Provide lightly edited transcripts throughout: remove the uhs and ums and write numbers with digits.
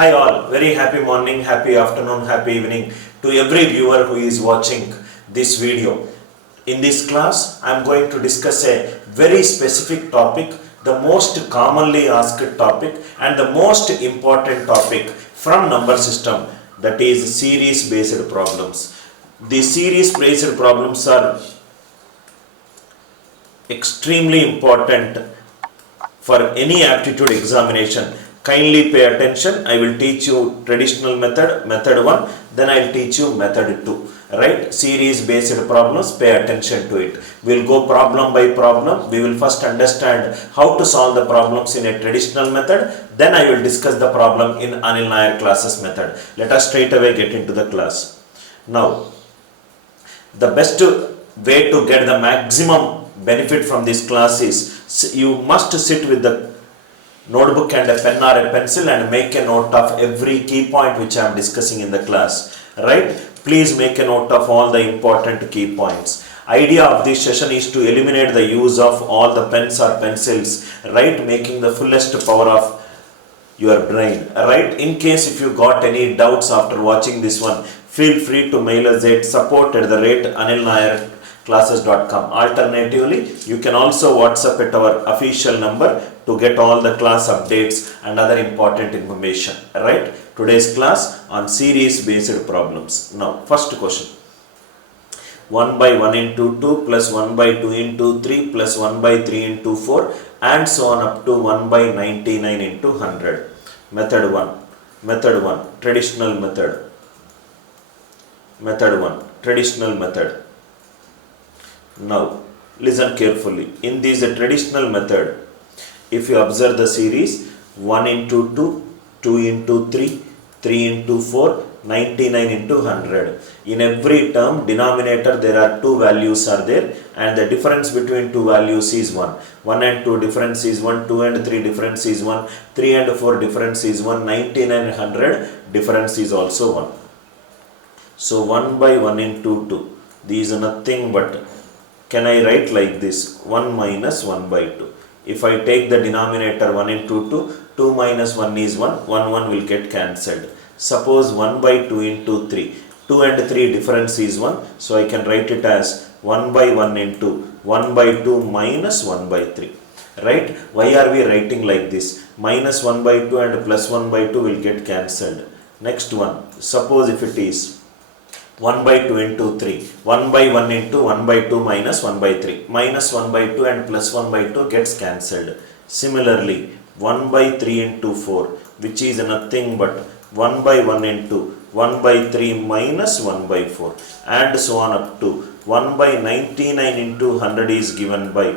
Hi all, very happy morning, happy afternoon, happy evening to every viewer who is watching this video. In this class, I am going to discuss a very specific topic, the most commonly asked topic and the most important topic from number system, that is series based problems. The series based problems are extremely important for any aptitude examination. Kindly pay attention. I will teach you traditional method, method 1, then I will teach you method 2. Right? Series based problems, pay attention to it. We will go problem by problem. We will first understand how to solve the problems in a traditional method. Then I will discuss the problem in ANIL NAIR classes method. Let us straight away get into the class. Now, the best way to get the maximum benefit from this class is you must sit with the notebook and a pen or a pencil and make a note of every key point which I am discussing in the class. Right? Please make a note of all the important key points. Idea of this session is to eliminate the use of all the pens or pencils, right? Making the fullest power of your brain. Right? In case if you got any doubts after watching this one, feel free to mail us at support@anilnairclasses.com. Alternatively, you can also WhatsApp at our official number to get all the class updates and other important information. Right? Today's class on series based problems. Now, first question. 1 by 1 into 2 plus 1 by 2 into 3 plus 1 by 3 into 4 and so on up to 1 by 99 into 100. Method 1. Method 1. Traditional method. Method 1. Traditional method. Now, listen carefully. In this traditional method, if you observe the series 1 into 2, 2 into 3, 3 into 4, 99 into 100. In every term, denominator there are two values are there and the difference between two values is 1. 1 and 2 difference is 1, 2 and 3 difference is 1, 3 and 4 difference is 1, 99 and 100 difference is also 1. So 1 by 1 into 2. These are nothing but, can I write like this, 1 minus 1 by 2. If I take the denominator 1 into 2, 2 minus 1 is 1, 1 will get cancelled. Suppose 1 by 2 into 3, 2 and 3 difference is 1, so I can write it as 1 by 1 into 1 by 2 minus 1 by 3. Right? Why are we writing like this? Minus 1 by 2 and plus 1 by 2 will get cancelled. Next one, suppose if it is 1 by 2 into 3, 1 by 1 into 1 by 2 minus 1 by 3, minus 1 by 2 and plus 1 by 2 gets cancelled. Similarly, 1 by 3 into 4, which is nothing but 1 by 1 into 1 by 3 minus 1 by 4 and so on up to 1 by 99 into 100 is given by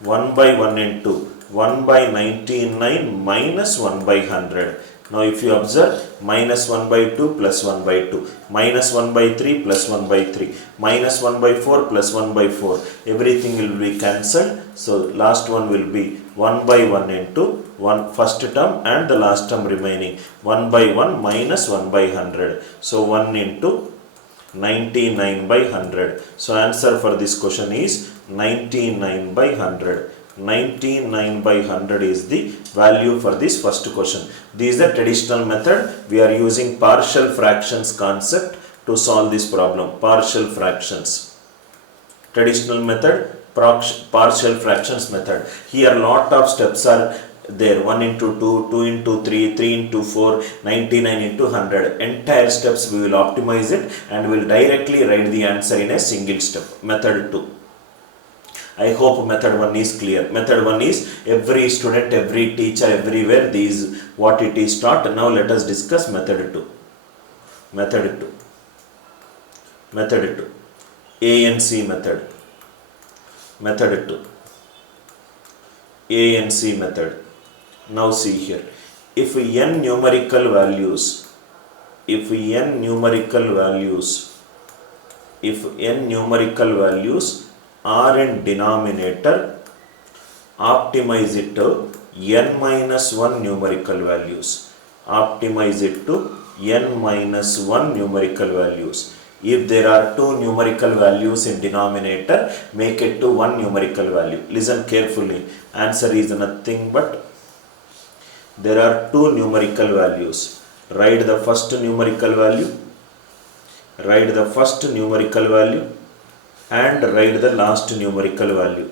1 by 1 into 1 by 99 minus 1 by 100. Now if you observe, minus 1 by 2 plus 1 by 2, minus 1 by 3 plus 1 by 3, minus 1 by 4 plus 1 by 4, everything will be cancelled. So last one will be 1 by 1 into 1 first term and the last term remaining 1 by 1 minus 1 by 100. So 1 into 99 by 100. So answer for this question is 99 by 100. 99 by 100 is the value for this first question. This is the traditional method. We are using partial fractions concept to solve this problem. Partial fractions. Traditional method, partial fractions method. Here lot of steps are there. 1 into 2, 2 into 3, 3 into 4, 99 into 100. Entire steps we will optimize it and will directly write the answer in a single step. Method 2. I hope method 1 is clear. Method 1 is every student, every teacher, everywhere, these what it is taught. Now let us discuss method 2. Method 2. Method 2. ANC method. Method 2. ANC method. Now see here. If n numerical values are in denominator, optimize it to n minus 1 numerical values. Optimize it to n minus 1 numerical values. If there are two numerical values in denominator, make it to one numerical value. Listen carefully. Answer is nothing but there are two numerical values. Write the first numerical value, write the first numerical value and write the last numerical value.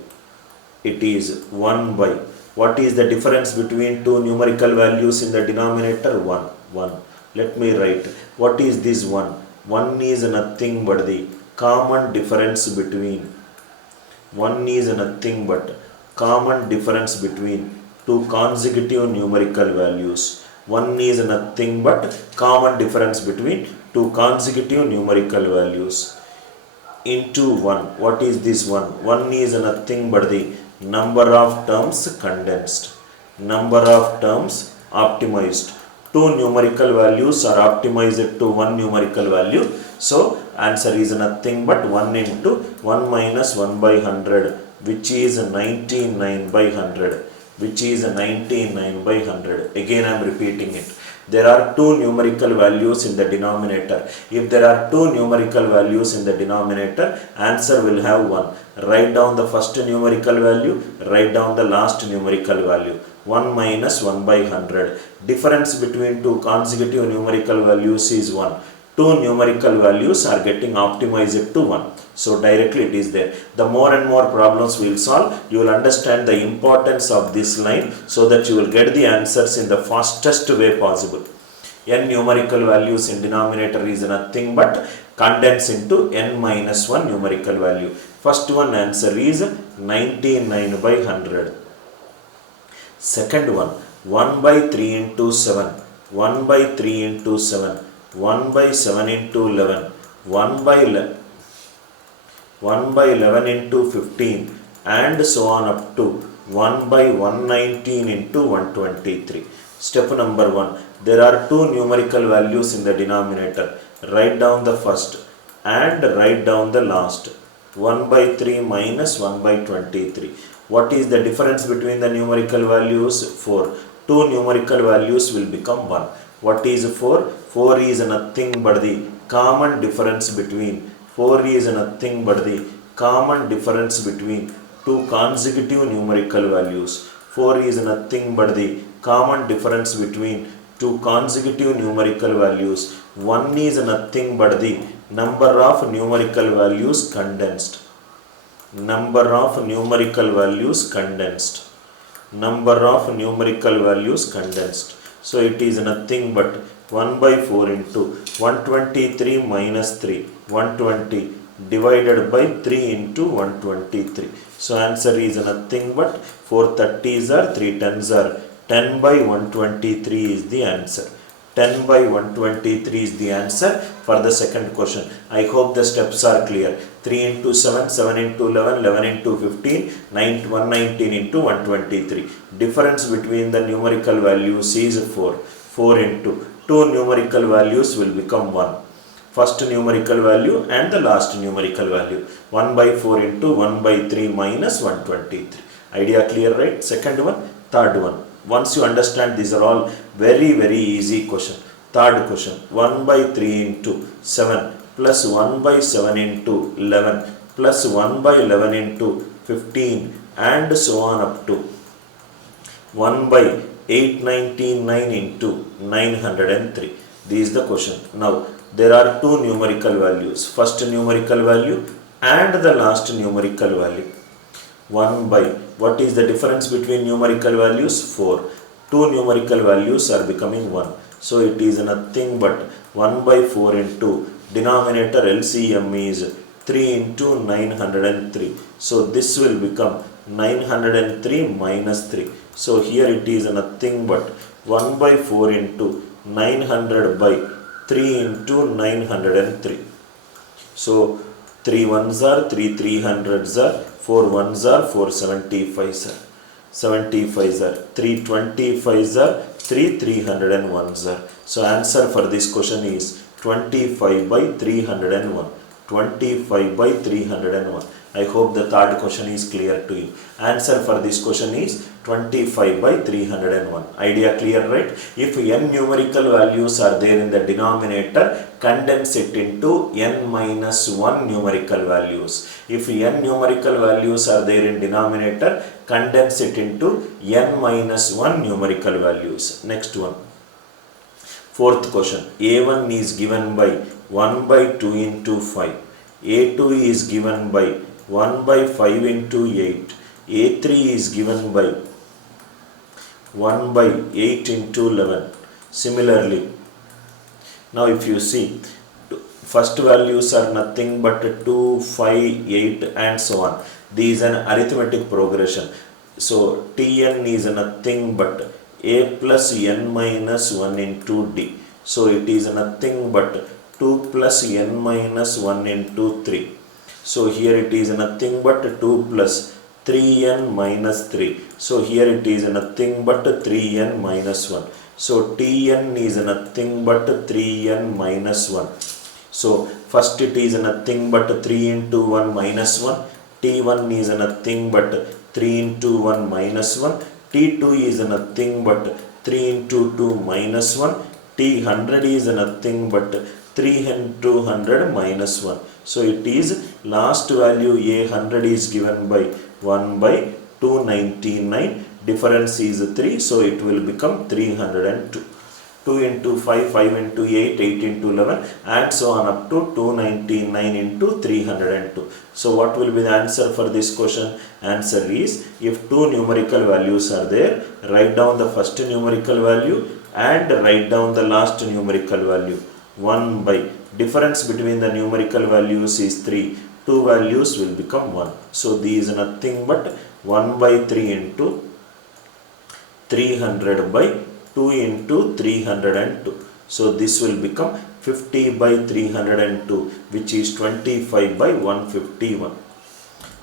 It is 1 by, what is the difference between two numerical values in the denominator? 1. Let me write, what is this 1? 1 is nothing but the common difference between, 1 is nothing but common difference between two consecutive numerical values. 1 is nothing but common difference between two consecutive numerical values into 1. What is this 1? 1 is nothing but the number of terms condensed, number of terms optimized. Two numerical values are optimized to one numerical value. So answer is nothing but 1 into 1 minus 1 by 100, which is 99 by 100, which is 99 by 100. Again I am repeating it. There are two numerical values in the denominator. If there are two numerical values in the denominator, answer will have 1. Write down the first numerical value, write down the last numerical value. 1 minus 1 by 100. Difference between two consecutive numerical values is 1. Two numerical values are getting optimized to 1. So directly it is there. The more and more problems we will solve, you will understand the importance of this line so that you will get the answers in the fastest way possible. N numerical values in denominator is nothing but condense into n minus 1 numerical value. First one answer is 99 by 100. Second one, 1 by 3 into 7, 1 by 3 into 7, 1 by 7 into 11, 1 by 11, 1 by 11 into 15 and so on up to 1 by 119 into 123. Step number 1. There are two numerical values in the denominator. Write down the first and write down the last. 1 by 3 minus 1 by 23. What is the difference between the numerical values? 4. Two numerical values will become 1. What is 4? 4 is nothing but the common difference between, 4 is nothing but the common difference between two consecutive numerical values. 4 is nothing but the common difference between two consecutive numerical values. 1 is nothing but the number of numerical values condensed. Number of numerical values condensed. Number of numerical values condensed. So it is nothing but 1 by 4 into 123 minus 3, 120 divided by 3 into 123. So answer is nothing but 4 30s are 3 10s are 10 by 123 is the answer. 10 by 123 is the answer for the second question. I hope the steps are clear. 3 into 7, 7 into 11, 11 into 15, 119 into 123. Difference between the numerical values is 4. 4 into two numerical values will become 1. First numerical value and the last numerical value. 1 by 4 into 1 by 3 minus 123. Idea clear, right? Second one. Third one. Once you understand, these are all very easy question. Third question, 1 by 3 into 7 plus 1 by 7 into 11 plus 1 by 11 into 15 and so on up to 1 by 899 into 903. This is the question. Now, there are two numerical values. First numerical value and the last numerical value. 1 by, what is the difference between numerical values? 4. Two numerical values are becoming 1. So it is nothing but 1 by 4 into denominator LCM is 3 into 903. So this will become 903 minus 3. So here it is nothing but 1 by 4 into 900 by 3 into 903. So 3 ones are 3 300s are 4 ones are 4 75s are 75s are 3 25s are 3 301s are. So answer for this question is 25 by 301. 25 by 301. I hope the third question is clear to you. Answer for this question is 25 by 301. Idea clear, right? If n numerical values are there in the denominator, condense it into n minus 1 numerical values. If n numerical values are there in denominator, condense it into n minus 1 numerical values. Next one. Fourth question. A1 is given by 1 by 2 into 5. A2 is given by 1 by 5 into 8. A3 is given by 1 by 8 into 11. Similarly, now if you see, first values are nothing but 2, 5, 8 and so on. This is an arithmetic progression. So Tn is nothing but a plus n minus 1 into d. So it is nothing but 2 plus n minus 1 into 3. So here it is nothing but 2 plus 3n minus 3. So here it is nothing but 3n minus 1. So Tn is nothing but 3n minus 1. So first it is nothing but 3 into 1 minus 1. T1 is nothing but 3 into 1 minus 1. T2 is nothing but 3 into 2 minus 1. T100 is nothing but 3 into 100 minus 1. So it is last value A100 is given by 1 by 299. Difference is 3. So it will become 302. 2 into 5, 5 into 8, 8 into 11 and so on up to 299 into 302. So what will be the answer for this question? Answer is, if two numerical values are there, write down the first numerical value and write down the last numerical value. 1 by difference between the numerical values is 3. Two values will become 1. So these is nothing but 1 by 3 into 300 by 2 into 302. So this will become 50 by 302, which is 25 by 151.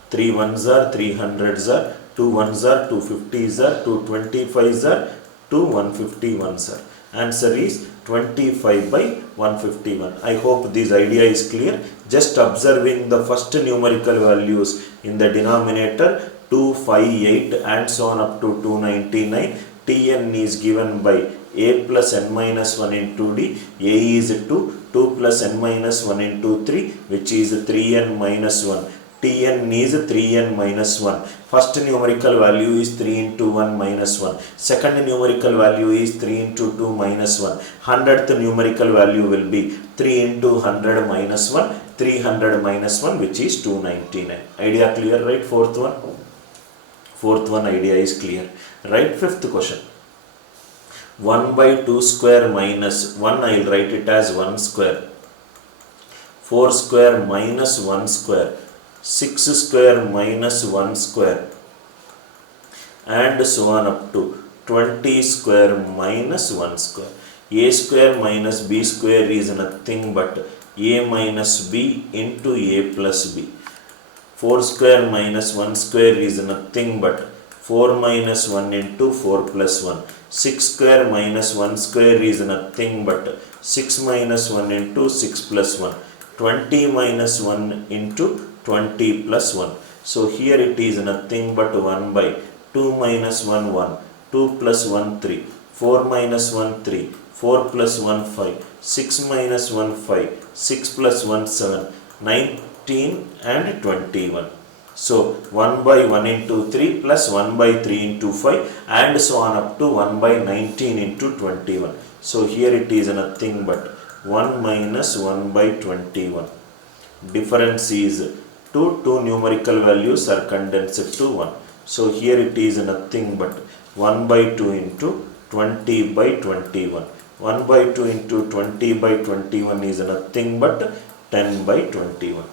3 ones are 300s are, 2 ones are 250s are, 2 25s are, 2 151s are. Answer is 25 by 151. I hope this idea is clear. Just observing the first numerical values in the denominator 2, 5, 8 and so on up to 299. Tn is given by a plus n minus 1 into d. A is 2, 2 plus n minus 1 into 3, which is 3n minus 1. Tn is 3n minus 1. First numerical value is 3 into 1 minus 1. Second numerical value is 3 into 2 minus 1. 100th numerical value will be 3 into 100 minus 1. 300 minus 1, which is 299. Idea clear, right? Fourth one. Fourth one idea is clear. Right? Fifth question. 1 by 2 square minus 1, I will write it as 1 square. 4 square minus 1 square. 6 square minus 1 square. And so on up to 20 square minus 1 square. A square minus b square is nothing but a minus b into a plus b. 4 square minus 1 square is nothing but 4 minus 1 into 4 plus 1. 6 square minus 1 square is nothing but 6 minus 1 into 6 plus 1. 20 minus 1 into 20 plus 1. So here it is nothing but 1 by 2 minus 1 1. 2 plus 1 3. 4 minus 1 3. 4 plus 1 5. 6 minus 1 5. 6 plus 1 7. 19 and 21. So 1 by 1 into 3 plus 1 by 3 into 5 and so on up to 1 by 19 into 21. So here it is nothing but 1 minus 1 by 21. Difference is two numerical values are condensed to 1. So here it is nothing but 1 by 2 into 20 by 21. 1 by 2 into 20 by 21 is nothing but 10 by 21.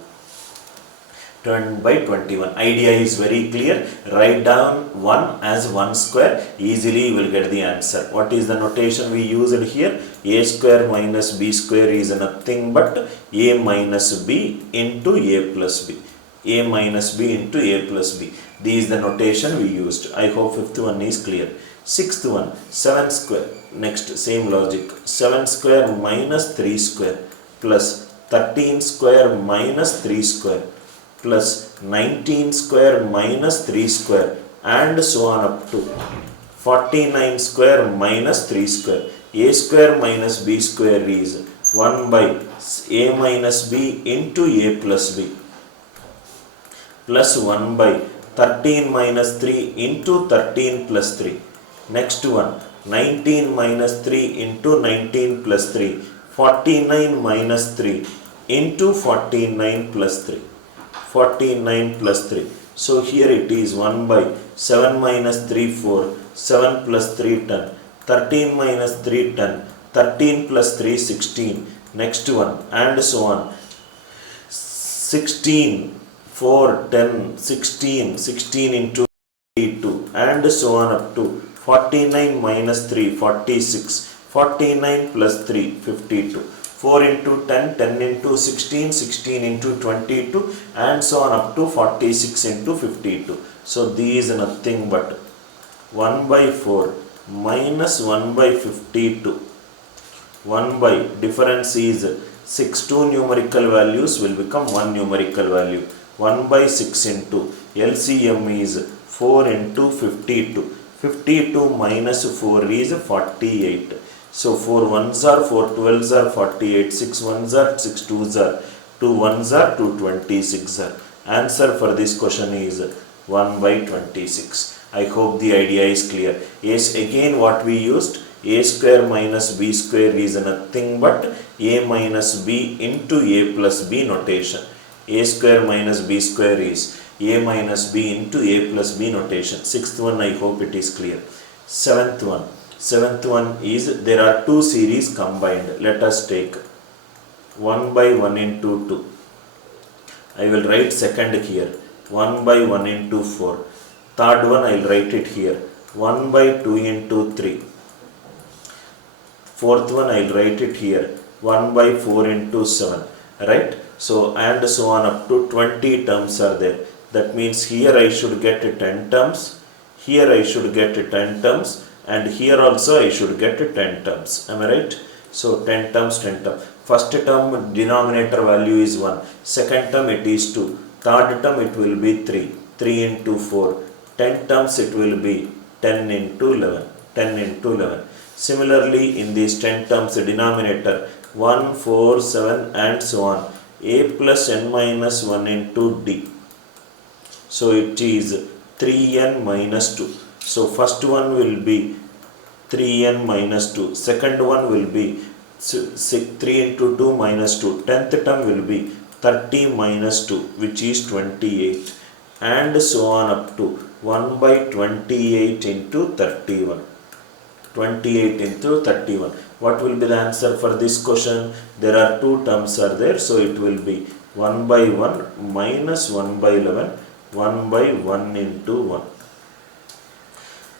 10 by 21. Idea is very clear. Write down 1 as 1 square. Easily you will get the answer. What is the notation we used here? A square minus b square is nothing but a minus b into a plus b. A minus b into a plus b. This is the notation we used. I hope fifth one is clear. Sixth one, 7 square. Next, same logic. 7 square minus 3 square plus 13 square minus 3 square plus 19 square minus 3 square and so on up to 49 square minus 3 square. A square minus b square is 1 by a minus b into a plus b plus 1 by 13 minus 3 into 13 plus 3. Next one, 19 minus 3 into 19 plus 3, 49 minus 3 into 49 plus 3, 49 plus 3. So here it is 1 by 7 minus 3 4, 7 plus 3 10, 13 minus 3 10, 13 plus 3 16. Next one and so on. 16, 4, 10, 16, 16 into 2 and so on up to 49 minus 3, 46, 49 plus 3, 52. 4 into 10, 10 into 16, 16 into 22 and so on up to 46 into 52. So these are nothing but 1 by 4 minus 1 by 52. 1 by difference is 6, 2 numerical values will become 1 numerical value. 1 by 6 into LCM is 4 into 52. 52 minus 4 is 48. So 4 1s are 4 12s are 48, 6 1s are 6 2s are 2 1s are 2 26 are. Answer for this question is 1 by 26. I hope the idea is clear. Yes, again what we used, a square minus b square is nothing but a minus b into a plus b notation. A square minus b square is a minus b into a plus b notation. Sixth one, I hope it is clear. Seventh one is there are two series combined. Let us take 1 by 1 into 2. I will write second here. 1 by 1 into 4. Third one I will write it here. 1 by 2 into 3. Fourth one I will write it here. 1 by 4 into 7. Right? So and so on up to 20 terms are there. That means here I should get 10 terms. Here I should get 10 terms. And here also I should get 10 terms. Am I right? So 10 terms, 10 terms. First term denominator value is 1. Second term it is 2. Third term it will be 3. 3 into 4. 10 terms it will be 10 into 11. 10 into 11. Similarly in these 10 terms denominator 1, 4, 7 and so on. A plus n minus 1 into d. So it is 3n minus 2. So first one will be 3n minus 2. Second one will be 3 into 2 minus 2. 10th term will be 30 minus 2 which is 28. And so on up to 1 by 28 into 31. 28 into 31. What will be the answer for this question? There are two terms are there. So it will be 1 by 1 minus 1 by 11. 1 by 1 into 1.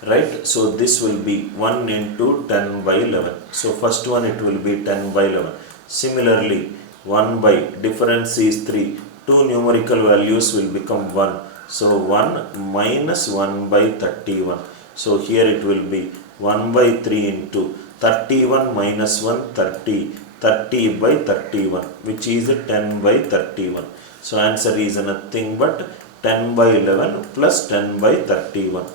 Right? So this will be 1 into 10 by 11. So first one it will be 10 by 11. Similarly 1 by difference is 3. Two numerical values will become 1. So 1 minus 1 by 31. So here it will be 1 by 3 into 31 minus 1 30. 30 by 31 which is 10 by 31. So answer is nothing but 10 by 11 plus 10 by 31.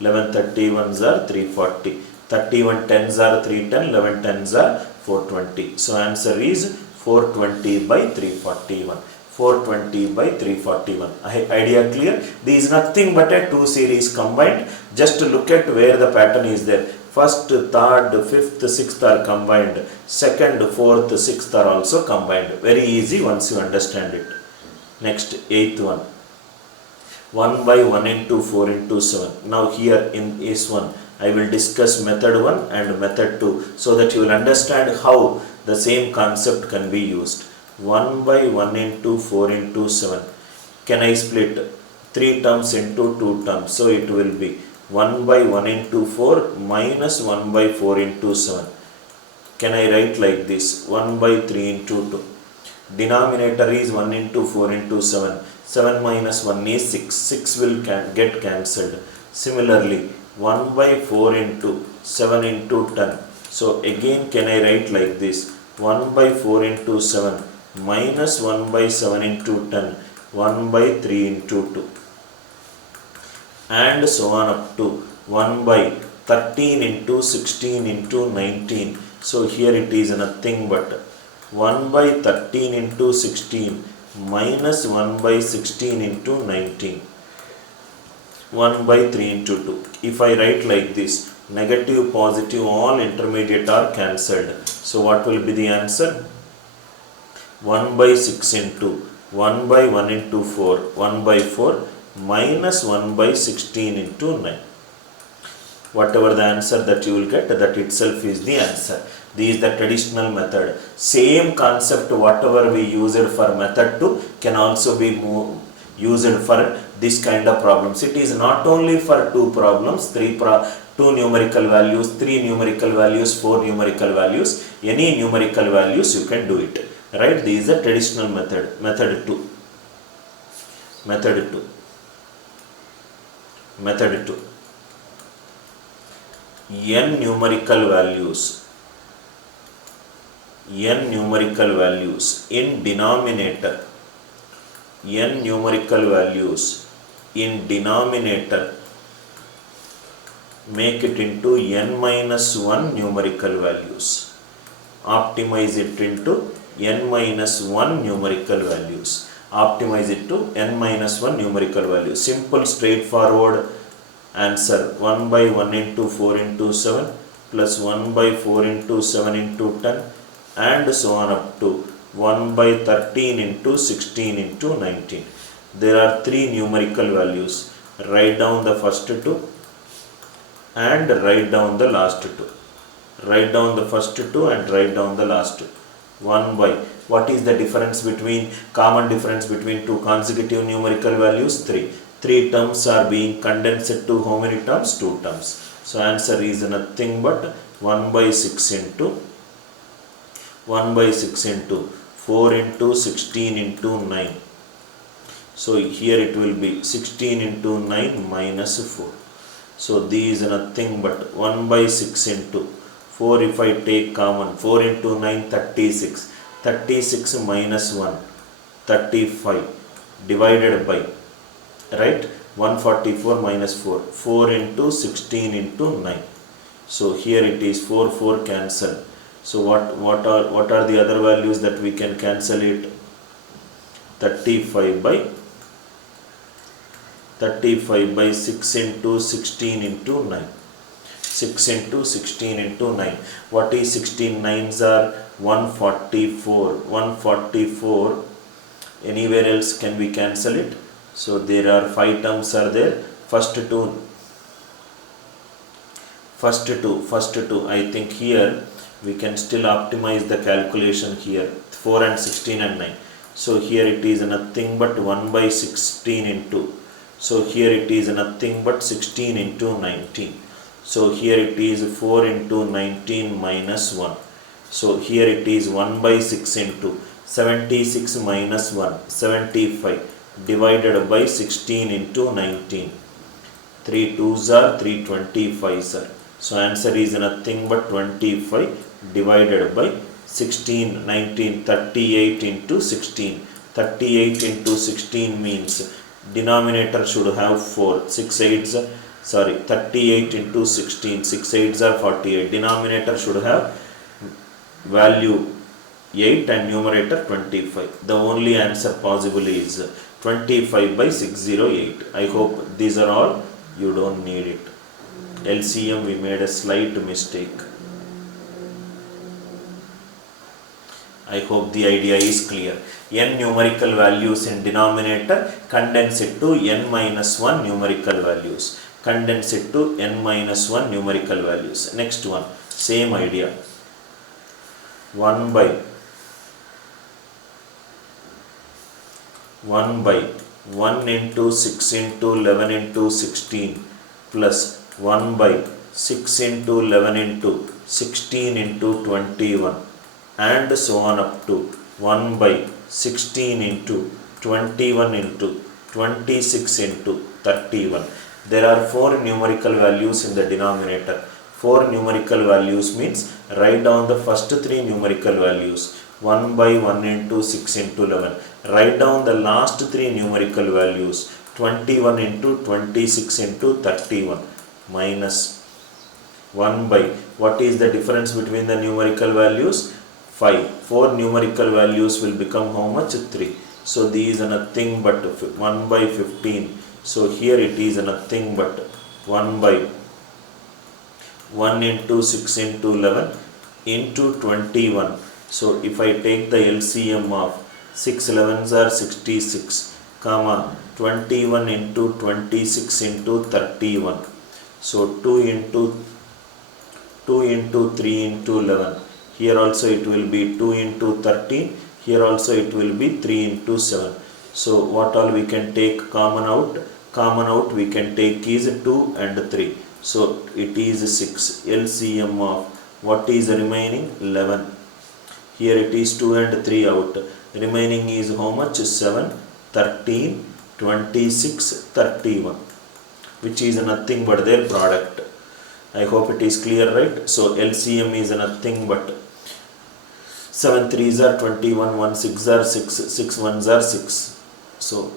11 31s are 340. 31 10s are 310. 11 10s are 420. So answer is 420 by 341. 420 by 341. Idea clear? This is nothing but a two series combined. Just look at where the pattern is there. First, third, fifth, sixth are combined. Second, fourth, sixth are also combined. Very easy once you understand it. Next, eighth one. 1 by 1 into 4 into 7. Now here in this one, I will discuss method 1 and method 2 so that you will understand how the same concept can be used. 1 by 1 into 4 into 7. Can I split 3 terms into 2 terms? So it will be 1 by 1 into 4 minus 1 by 4 into 7. Can I write like this? 1 by 3 into 2. Denominator is 1 into 4 into 7. 7 minus 1 is 6. 6 will get cancelled. Similarly, 1 by 4 into 7 into 10. So again can I write like this? 1 by 4 into 7 minus 1 by 7 into 10. 1 by 3 into 2, and so on up to 1 by 13 into 16 into 19. So here it is nothing but 1 by 13 into 16 minus 1 by 16 into 19, 1 by 3 into 2. If I write like this, negative, positive, all intermediate are cancelled. So what will be the answer? 1 by 6 into 1 by 1 into 4, 1 by 4 minus 1 by 16 into 9. Whatever the answer that you will get, that itself is the answer. This is the traditional method. Same concept whatever we used for method 2 can also be used for this kind of problems. It is not only for 2 problems, 2 numerical values, 3 numerical values, 4 numerical values. Any numerical values you can do it. Right? This is the traditional method. Method 2. Method 2. Method 2. N numerical values. N numerical values in denominator. N numerical values in denominator. Make it into n minus 1 numerical values. Optimize it into n minus 1 numerical values. Optimize it to n minus 1 numerical values. Simple, straightforward answer. 1 by 1 into 4 into 7 plus 1 by 4 into 7 into 10 and so on up to 1 by 13 into 16 into 19. There are 3 numerical values. Write down the first 2 and write down the last 2. Write down the first 2 and write down the last 2. 1 by, what is the difference between, common difference between 2 consecutive numerical values? 3. 3 terms are being condensed to how many terms? 2 terms. So answer is nothing but 1 by 6 into 1 by 6 into 4 into 16 into 9. So here it will be 16 into 9 minus 4. So these is nothing but 1 by 6 into 4. If I take common, 4 into 9, 36. 36 minus 1, 35 divided by, right, 144 minus 4. 4 into 16 into 9. So here it is 4, 4 cancel. So what are the other values that we can cancel it? 35 by 6 into 16 into 9. 6 into 16 into 9. What is 16 9s are 144. 144. Anywhere else can we cancel it? So there are 5 terms are there. First two. I think here we can still optimize the calculation here. 4 and 16 and 9. So here it is nothing but 1 by 16 into. So here it is nothing but 16 into 19. So here it is 4 into 19 minus 1. So here it is 1 by 6 into 76 minus 1, 75 divided by 16 into 19. 3 2s are 3 25s are. So answer is nothing but 25 divided by 16, 19, 38 into 16. 38 into 16 means denominator should have 4. 6 8s, 38 into 16. 6 8s are 48. Denominator should have value 8 and numerator 25. The only answer possible is 25 by 608. I hope these are all. You don't need it. LCM we made a slight mistake. I hope the idea is clear. N numerical values in denominator, condense it to n minus 1 numerical values. Condense it to n minus 1 numerical values. Next one, same idea. 1 by 1 into 6 into 11 into 16 plus 1 by 6 into 11 into 16 into 21 and so on up to 1 by 16 into 21 into 26 into 31. There are 4 numerical values in the denominator. 4 numerical values means write down the first 3 numerical values. 1 by 1 into 6 into 11. Write down the last three numerical values. 21 into 26 into 31 minus 1 by, what is the difference between the numerical values? 5. 4 numerical values will become how much? 3. So these are nothing but 1 by 15. So here it is nothing but 1 by 1 into 6 into 11 into 21. So if I take the LCM of 6 11s are 66, comma 21 into 26 into 31. So 2 into 3 into 11. Here also it will be 2 into 13. Here also it will be 3 into 7. So what all we can take common out? Common out we can take is 2 and 3. So it is 6. LCM of what is remaining? 11. Here it is 2 and 3 out. Remaining is how much? 7, 13, 26, 31. Which is nothing but their product. I hope it is clear, right? So LCM is nothing but 7 3s are 21, 1 6 are 6, 6 1s are 6. So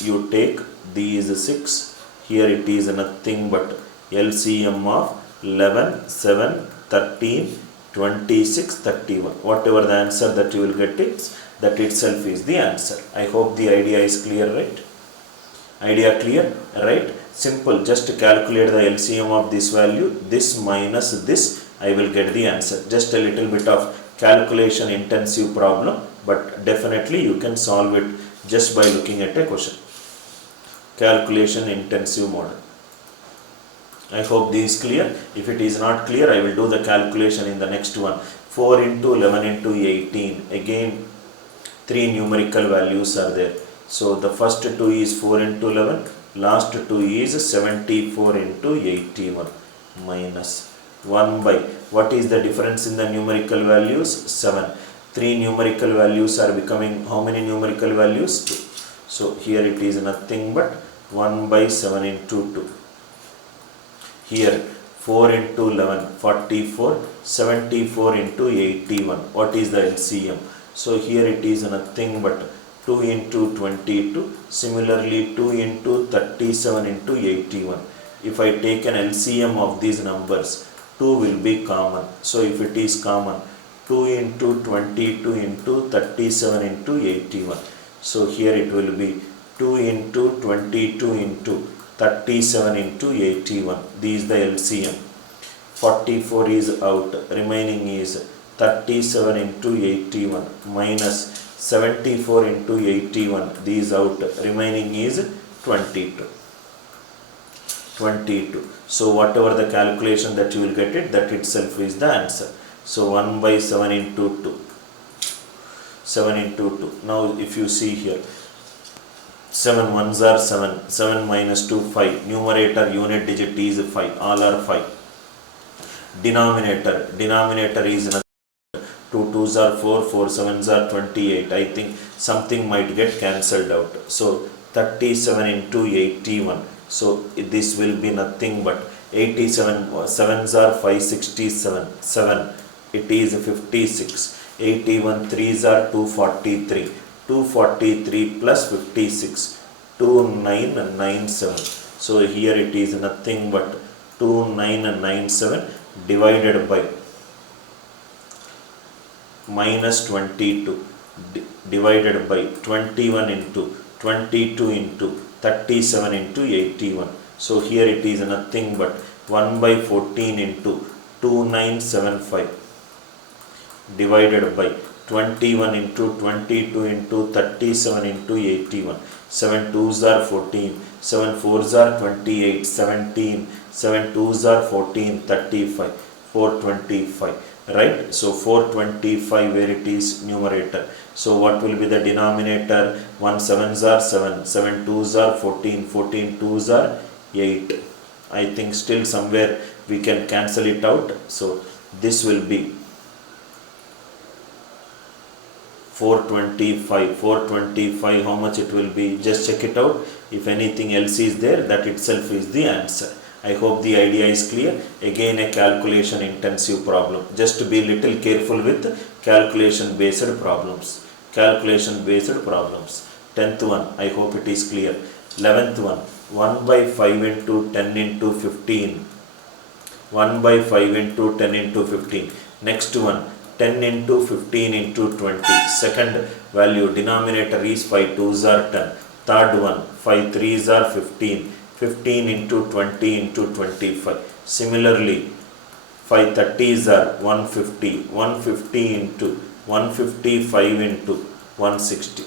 you take these 6. Here it is nothing but LCM of 11, 7, 13, 26, 31. Whatever the answer that you will get, that itself is the answer. I hope the idea is clear, right? Idea clear, right? Simple, just calculate the LCM of this value, this minus this, I will get the answer. Just a little bit of calculation intensive problem, but definitely you can solve it just by looking at a question. Calculation intensive model. I hope this is clear. If it is not clear, I will do the calculation in the next one. 4 into 11 into 18. Again, 3 numerical values are there. So the first 2 is 4 into 11. Last 2 is 74 into 81 minus 1 by, what is the difference in the numerical values? 7. 3 numerical values are becoming how many numerical values? 2. So here it is nothing but 1 by 7 into 2. Here 4 into 11, 44, 74 into 81. What is the LCM? So here it is nothing but 2 into 22, similarly 2 into 37 into 81. If I take an LCM of these numbers, 2 will be common. So if it is common, 2 into 22 into 37 into 81. So here it will be 2 into 22 into 37 into 81. This is the LCM. 44 is out, remaining is 37 into 81 minus 74 into 81, these out, remaining is 22. So whatever the calculation that you will get it, that itself is the answer. So 1 by 7 into 2. 7 into 2. Now if you see here, 7 ones are 7. 7 minus 2, 5. Numerator unit digit is 5. All are 5. Denominator is nothing. 2 2s are 4, 4 7s are 28. I think something might get cancelled out. So 37 into 81. So this will be nothing but 87. 7s are 567. 7. It is 56. 81 3s are 243. 243 plus 56. 2997. So here it is nothing but 2997 divided by minus 22 divided by 21 into 22 into 37 into 81. So here it is nothing but 1 by 14 into 2975 divided by 21 into 22 into 37 into 81. 7 2s are 14, 7 4s are 28, 17, 7 2s are 14, 35, 425. Right? So 425 where it is numerator. So what will be the denominator? 1 7s are 7, 7 2s are 14, 14 2s are 8. I think still somewhere we can cancel it out. So this will be 425. 425, how much it will be? Just check it out. If anything else is there, that itself is the answer. I hope the idea is clear. Again a calculation intensive problem. Just to be little careful with calculation based problems. Calculation based problems. 10th one, I hope it is clear. 11th one, 1 by 5 into 10 into 15. 1 by 5 into 10 into 15. Next one, 10 into 15 into 20. Second value, denominator is 5 2s are 10. Third one, 5 3s are 15. 15 into 20 into 25. Similarly, 5 30s are 150. 150 into 155 into 160.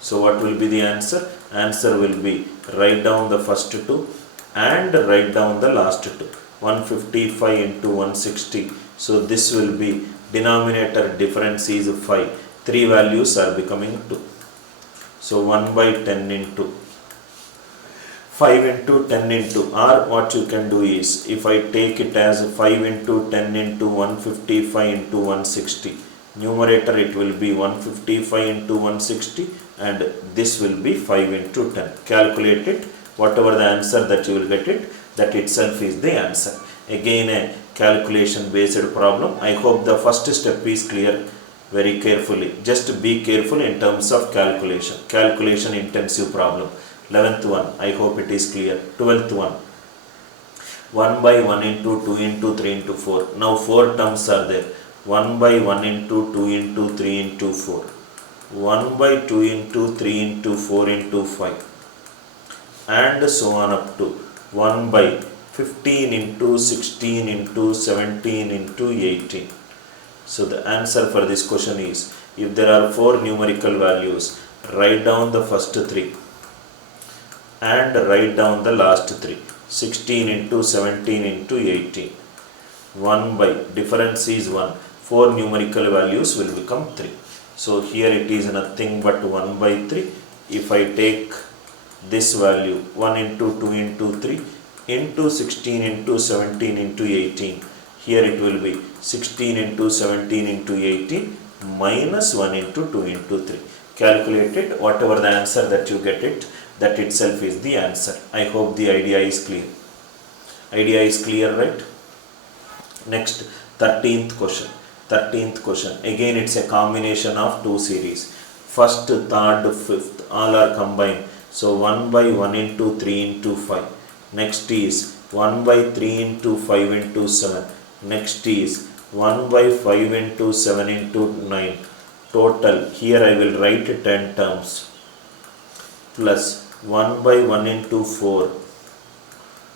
So what will be the answer? Answer will be write down the first two and write down the last two. 155 into 160. So this will be denominator difference is 5. 3 values are becoming 2. So 1 by 10 into 5 into 10 into, or what you can do is, if I take it as 5 into 10 into 155 into 160, numerator it will be 155 into 160 and this will be 5 into 10. Calculate it, whatever the answer that you will get it, that itself is the answer. Again a calculation based problem. I hope the first step is clear very carefully. Just be careful in terms of calculation. Calculation intensive problem. 11th one, I hope it is clear. 12th one, 1 by 1 into 2 into 3 into 4. Now 4 terms are there. 1 by 1 into 2 into 3 into 4. 1 by 2 into 3 into 4 into 5. And so on up to 1 by 15 into 16 into 17 into 18. So the answer for this question is, if there are 4 numerical values, write down the first 3 and write down the last 3. 16 into 17 into 18. 1 by difference is 1. 4 numerical values will become 3. So here it is nothing but 1 by 3. If I take this value 1 into 2 into 3 into 16 into 17 into 18. Here it will be 16 into 17 into 18 minus 1 into 2 into 3. Calculate it, whatever the answer that you get it, that itself is the answer. I hope the idea is clear. Idea is clear, right? Next, 13th question. 13th question. Again, it's a combination of 2 series. First, third, fifth, all are combined. So 1 by 1 into 3 into 5. Next is 1 by 3 into 5 into 7. Next is 1 by 5 into 7 into 9. Total, here I will write 10 terms. Plus 1 by 1 into 4.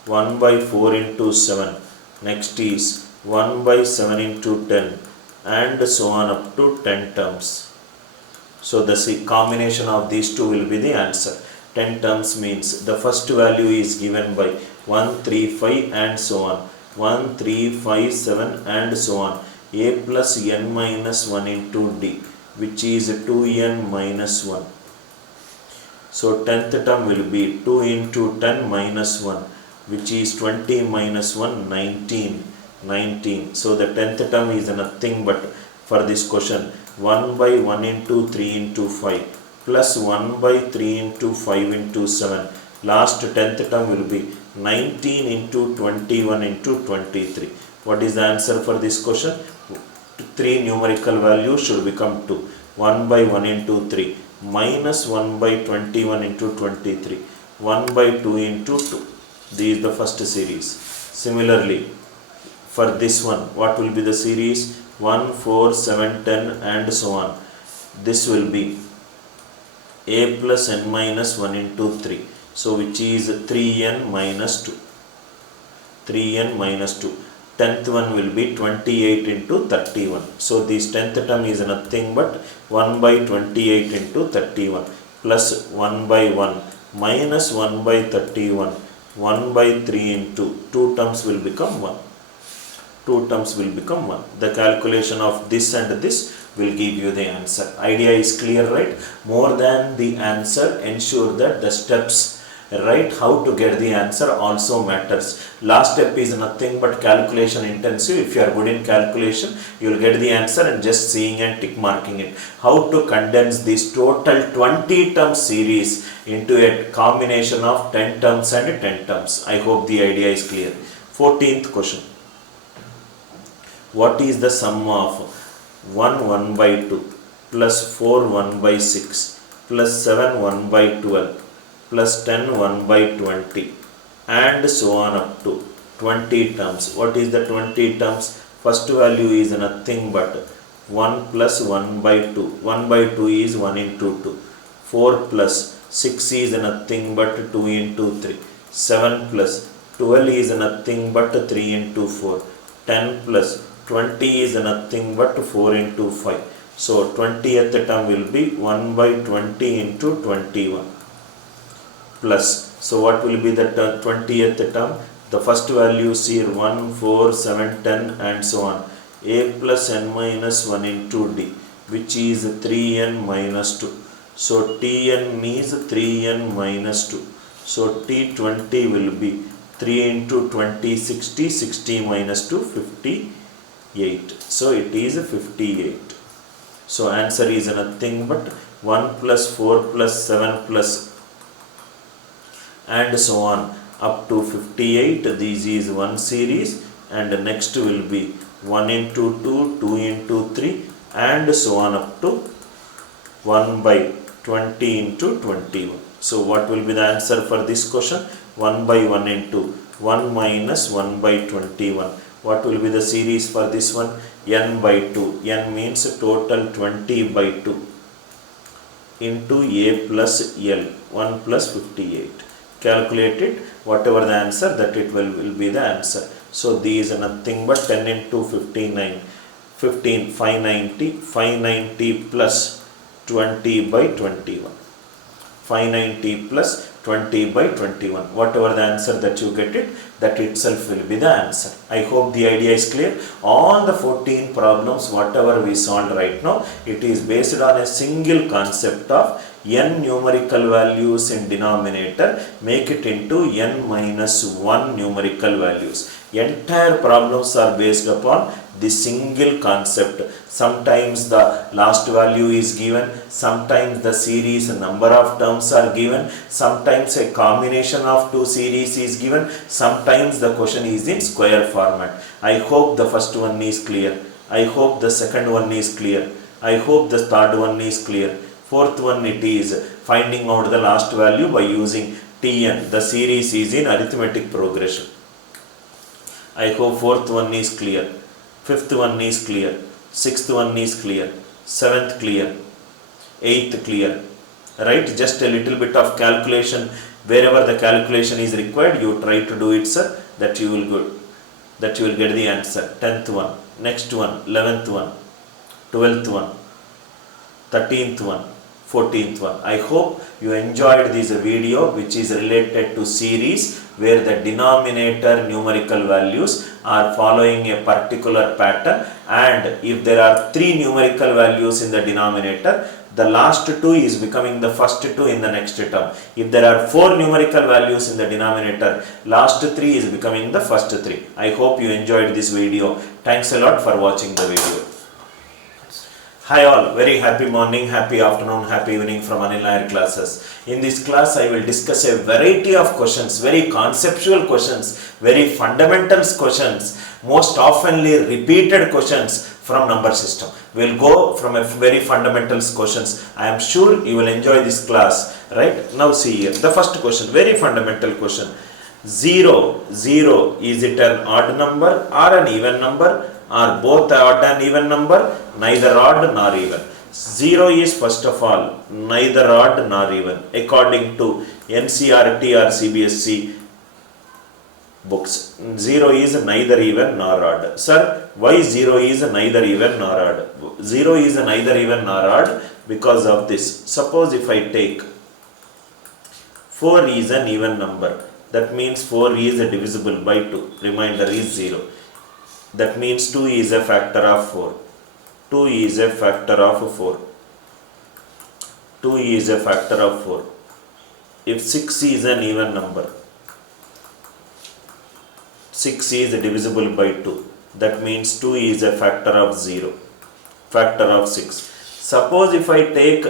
1 by 4 into 7. Next is 1 by 7 into 10. And so on up to 10 terms. So the combination of these two will be the answer. 10 terms means the first value is given by 1, 3, 5 and so on. 1, 3, 5, 7 and so on. A plus n minus 1 into d, which is 2n minus 1. So 10th term will be 2 into 10 minus 1, which is 20 minus 1, 19. 19. So the 10th term is nothing but, for this question, 1 by 1 into 3 into 5 plus 1 by 3 into 5 into 7. Last 10th term will be 19 into 21 into 23. What is the answer for this question? 3 numerical values should become 2. 1 by 1 into 3 minus 1 by 21 into 23. 1 by 2 into 2. This is the first series. Similarly, for this one, what will be the series? 1, 4, 7, 10 and so on. This will be a plus n minus 1 into 3. So which is 3n minus 2. 3n minus 2. 10th one will be 28 into 31. So this 10th term is nothing but 1 by 28 into 31 plus 1 by 1 minus 1 by 31. 1 by 3 into 2 terms will become 1. 2 terms will become 1. The calculation of this and this will give you the answer. Idea is clear, right? More than the answer, ensure that the steps, right, how to get the answer also matters. Last step is nothing but calculation intensive. If you are good in calculation, you will get the answer and just seeing and tick marking it. How to condense this total 20 term series into a combination of 10 terms and 10 terms. I hope the idea is clear. 14th question. What is the sum of 1 1 by 2 plus 4 1 by 6 plus 7 1 by 12 plus 10 1 by 20 and so on up to 20 terms. What is the 20 terms? First value is nothing but 1 plus 1 by 2. 1 by 2 is 1 into 2. 4 plus 6 is nothing but 2 into 3. 7 plus 12 is nothing but 3 into 4. 10 plus 20 is nothing but 4 into 5. So 20th term will be 1 by 20 into 21 plus. So what will be the 20th term? The first values here 1, 4, 7, 10 and so on. A plus n minus 1 into d, which is 3n minus 2. So Tn is 3n minus 2. So T20 will be 3 into 20, 60, 60 minus 2, 58. So it is 58. So answer is nothing but 1 plus 4 plus 7 plus and so on up to 58. This is one series, and next will be 1 into 2, 2 into 3 and so on up to 1 by 20 into 21. So what will be the answer for this question? 1 by 1 into 1 minus 1 by 21. What will be the series for this one? N by 2. N means total 20 by 2 into A plus L, 1 plus 58. Calculate it, whatever the answer, that it will be the answer. So these are nothing but 10 into 59, 15, 590, 590 plus 20 by 21. 590 plus 20 by 21. Whatever the answer that you get it, that itself will be the answer. I hope the idea is clear. All the 14 problems, whatever we solved right now, it is based on a single concept of n numerical values in denominator, make it into n minus 1 numerical values. Entire problems are based upon this single concept. Sometimes the last value is given, sometimes the series number of terms are given, sometimes a combination of two series is given, sometimes the question is in square format. I hope the first one is clear. I hope the second one is clear. I hope the third one is clear. Fourth one, it is finding out the last value by using Tn. The series is in arithmetic progression. I hope fourth one is clear. Fifth one is clear. Sixth one is clear. Seventh clear. Eighth clear. Right? Just a little bit of calculation. Wherever the calculation is required, you try to do it, sir. That you will get the answer. 10th one. Next one. 11th one. 12th one. 13th one. 14th one. I hope you enjoyed this video, which is related to series where the denominator numerical values are following a particular pattern, and if there are 3 numerical values in the denominator, the last 2 is becoming the first 2 in the next term. If there are 4 numerical values in the denominator, last 3 is becoming the first 3. I hope you enjoyed this video. Thanks a lot for watching the video. Hi all, very happy morning, happy afternoon, happy evening from ANIL NAIR classes. In this class, I will discuss a variety of questions, very conceptual questions, very fundamental questions, most oftenly repeated questions from number system. We will go from a very fundamental questions. I am sure you will enjoy this class. Right? Now see here, the first question, very fundamental question. 0, is it an odd number or an even number? Are both odd and even number? Neither odd nor even. 0 is first of all neither odd nor even according to NCERT or CBSE books. 0 is neither even nor odd. Sir, why 0 is neither even nor odd? 0 is neither even nor odd because of this. Suppose if I take 4 is an even number. That means 4 is divisible by 2. Remainder is 0. That means 2 is a factor of 4. 2 is a factor of 4. 2 is a factor of 4. If 6 is an even number, 6 is divisible by 2. That means 2 is a factor of 0. Factor of 6. Suppose if I take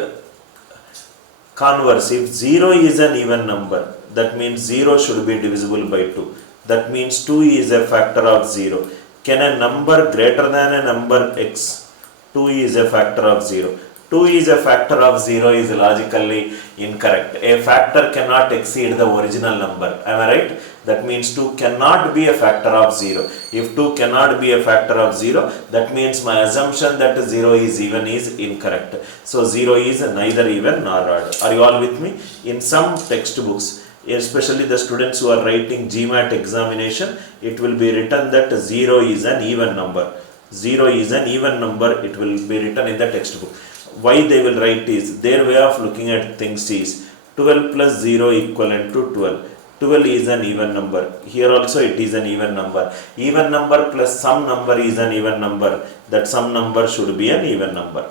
converse, if 0 is an even number, that means 0 should be divisible by 2. That means 2 is a factor of 0. Can a number greater than a number x 2 is a factor of 0. 2 is a factor of 0 is logically incorrect. A factor cannot exceed the original number. Am I right? That means 2 cannot be a factor of 0. If 2 cannot be a factor of 0, that means my assumption that 0 is even is incorrect. So 0 is neither even nor odd. Are you all with me? In some textbooks, especially the students who are writing GMAT examination, it will be written that 0 is an even number. 0 is an even number, it will be written in the textbook. Why they will write is, their way of looking at things is 12 plus 0 equivalent to 12. 12 is an even number. Here also it is an even number. Even number plus some number is an even number. That some number should be an even number.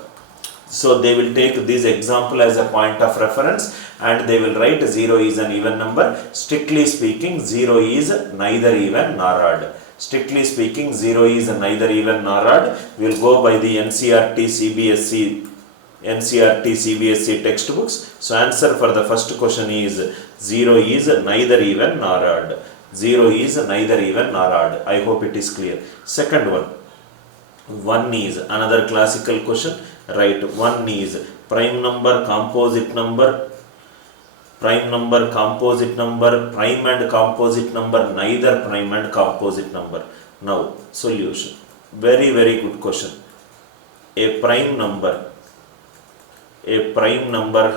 So they will take this example as a point of reference and they will write 0 is an even number. Strictly speaking, 0 is neither even nor odd. Strictly speaking, 0 is neither even nor odd. We will go by the NCERT CBSE textbooks. So answer for the first question is 0 is neither even nor odd. 0 is neither even nor odd. I hope it is clear. Second one. 1 is another classical question. Right. 1 is prime number, composite number, prime number, composite number, prime and composite number, neither prime and composite number. Now, solution. Very, very good question. A prime number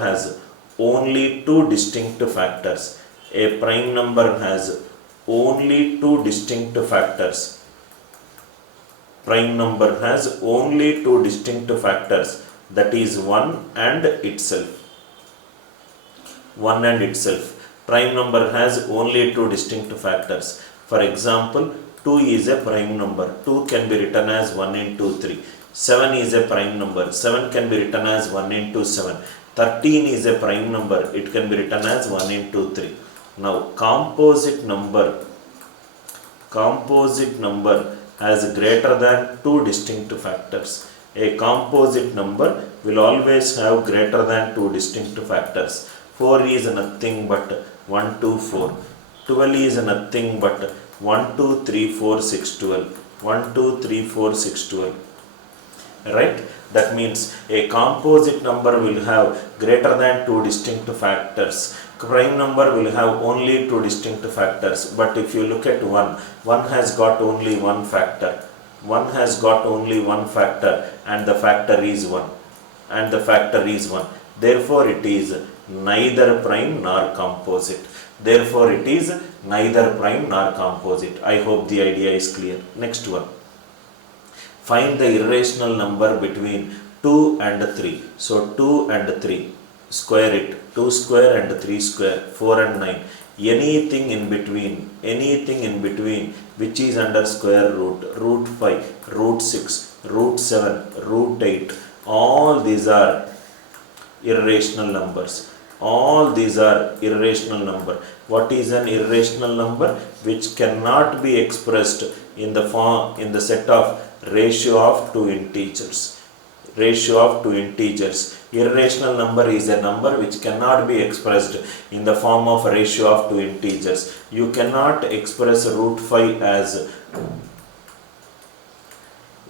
has only two distinct factors. A prime number has only two distinct factors. Prime number has only two distinct factors, that is 1 and itself. 1 and itself. Prime number has only two distinct factors. For example, 2 is a prime number. 2 can be written as 1 into 3. 7 is a prime number. 7 can be written as 1 into 7. 13 is a prime number. It can be written as 1 into 3. Now, composite number has greater than two distinct factors. A composite number will always have greater than two distinct factors. 4 is nothing but 1, 2, 4. 12 is nothing but 1, 2, 3, 4, 6, 12. 1, 2, 3, 4, 6, 12. Right? That means a composite number will have greater than two distinct factors. Prime number will have only two distinct factors. But if you look at 1 has got only one factor. 1 has got only one factor and the factor is 1. And the factor is 1. Therefore, it is neither prime nor composite. Therefore, it is neither prime nor composite. I hope the idea is clear. Next one. Find the irrational number between 2 and 3. So 2 and 3. Square it. 2 square and 3 square. 4 and 9. Anything in between which is under square root. Root 5, root 6, root 7, root 8. All these are irrational numbers. All these are irrational number. What is an irrational number? Which cannot be expressed in the set of ratio of two integers. Ratio of two integers. Irrational number is a number which cannot be expressed in the form of ratio of two integers. You cannot express root 5 as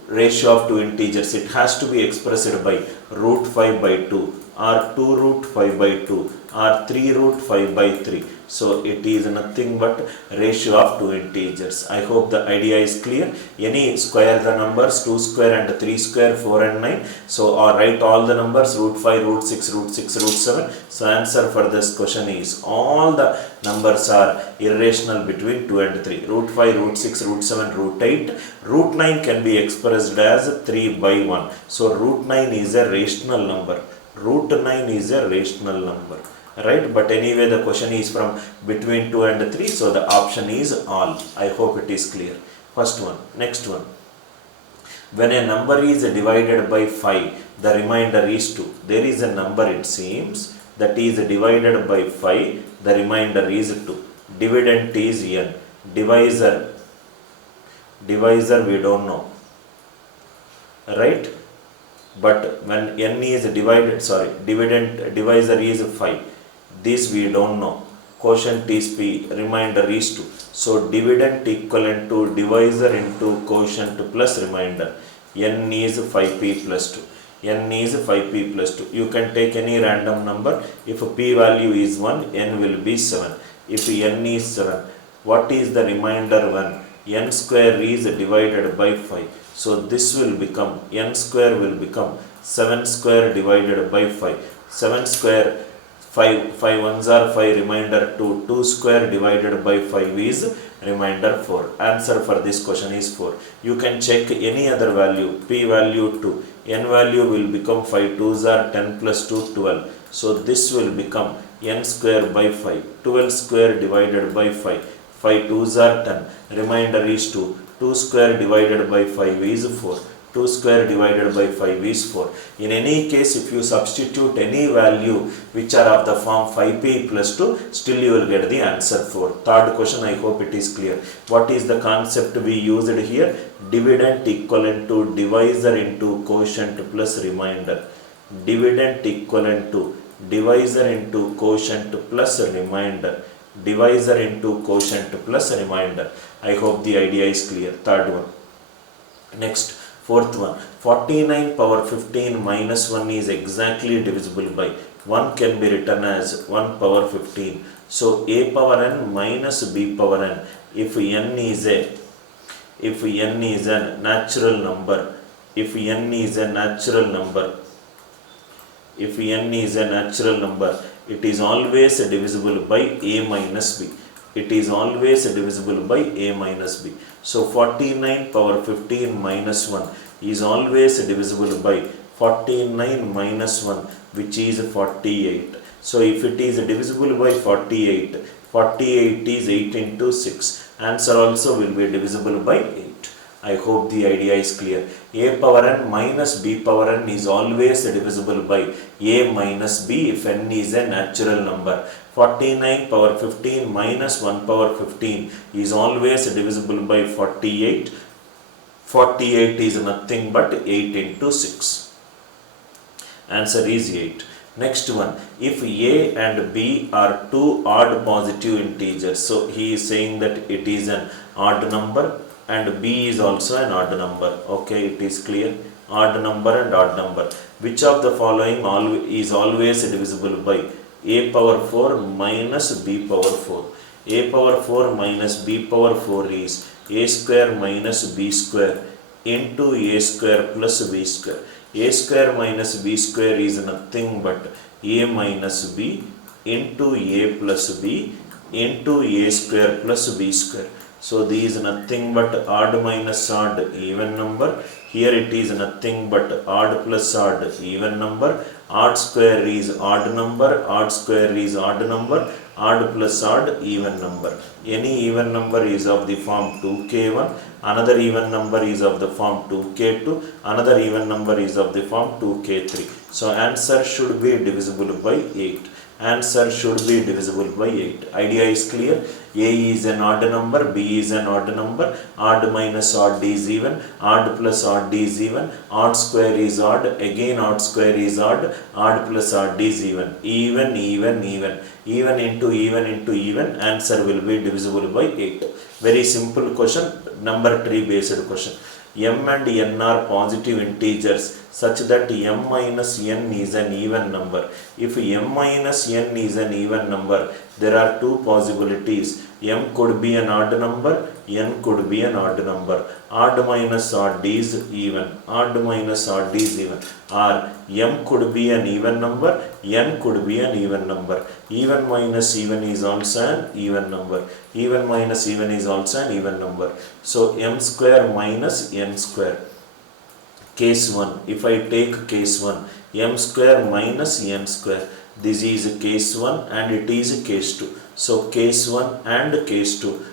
ratio of two integers. It has to be expressed by root 5 by 2 or 2 root 5 by 2 or 3 root 5 by 3. So it is nothing but ratio of two integers. I hope the idea is clear. Any square the numbers 2 square and 3 square, 4 and 9. So write all the numbers root 5, root 6, root 6, root 7. So answer for this question is all the numbers are irrational between 2 and 3. Root 5, root 6, root 7, root 8. Root 9 can be expressed as 3 by 1. So root 9 is a rational number. Root 9 is a rational number. Right, but anyway the question is from between 2 and 3, so the option is all. I hope it is clear. First one. Next one. When a number is divided by 5, the remainder is 2. There is a number, it seems, that is divided by 5, the remainder is 2. Dividend is n. Divisor we don't know. Right? But when n is divided, divisor is 5. This we don't know. Quotient is p, remainder is 2. So dividend equivalent to divisor into quotient plus remainder. n is 5p plus 2. N is 5p plus 2. You can take any random number. If p value is 1, n will be 7. If n is 7, what is the remainder 1? N square is divided by 5. So this will become, n square will become 7 square divided by 5. 7 square, 5 ones are 5, remainder 2. 2 square divided by 5 is remainder 4. Answer for this question is 4. You can check any other value. P value 2. N value will become 5. 2s are 10 plus 2, 12. So this will become n square by 5. 12 square divided by 5. 5 2s are 10. Remainder is 2. 2 square divided by 5 is 4. 2 square divided by 5 is 4. In any case, if you substitute any value which are of the form 5p plus 2, still you will get the answer 4. Third question, I hope it is clear. What is the concept we used here? Dividend equivalent to divisor into quotient plus remainder. Dividend equivalent to divisor into quotient plus remainder. Divisor into quotient plus remainder. I hope the idea is clear. Third one. Next, fourth one. 49 power 15 minus 1 is exactly divisible by 1 can be written as 1 power 15. So a power n minus b power n. If n is a natural number, if n is a natural number, it is always divisible by a minus b. It is always divisible by a minus b. So 49 power 15 minus 1 is always divisible by 49 minus 1, which is 48. So if it is divisible by 48, 48 is 8 into 6. Answer also will be divisible by 8. I hope the idea is clear. A power n minus b power n is always divisible by a minus b if n is a natural number. 49 power 15 minus 1 power 15 is always divisible by 48. 48 is nothing but 8 into 6. Answer is 8. Next one. If a and b are two odd positive integers, so he is saying that it is an odd number and b is also an odd number. Okay, it is clear. Odd number and odd number. Which of the following is always divisible by a power 4 minus b power 4? A power 4 minus b power 4 is a square minus b square into a square plus b square. A square minus b square is nothing but a minus b into a plus b into a square plus b square. So these is nothing but odd minus odd even number. Here it is nothing but odd plus odd even number. Odd square is odd number. Odd square is odd number. Odd plus odd even number. Any even number is of the form 2k1. Another even number is of the form 2k2. Another even number is of the form 2k3. So answer should be divisible by 8. Answer should be divisible by 8. Idea is clear. A is an odd number, B is an odd number, odd minus odd is even, odd plus odd is even, odd square is odd, again odd square is odd, odd plus odd is even, even into even, answer will be divisible by 8. Very simple question, number tree based question. M and n are positive integers such that m minus n is an even number. If m minus n is an even number, there are two possibilities. M could be an odd number, n could be an odd number. Odd minus odd is even. Odd minus odd is even. Or m could be an even number, n could be an even number. Even minus even is also an even number. Even minus even is also an even number. So m square minus n square. Case 1. If I take case 1, m square minus n square. This is case 1 and it is case 2. So case 1 and case 2.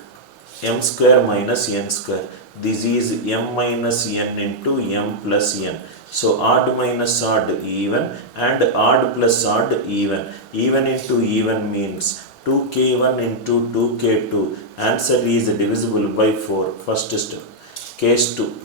M square minus n square. This is m minus n into m plus n. So odd minus odd even and odd plus odd even. Even into even means 2k1 into 2k2. Answer is divisible by 4. First step. Case 2.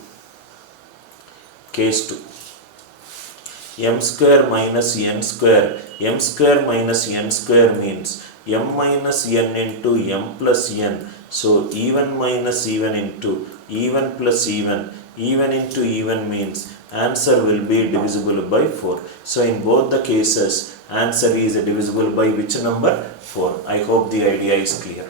Case 2. M square minus n square. M square minus n square means m minus n into m plus n. So even minus even into even plus even. Even into even means answer will be divisible by 4. So in both the cases, answer is divisible by which number? 4. I hope the idea is clear.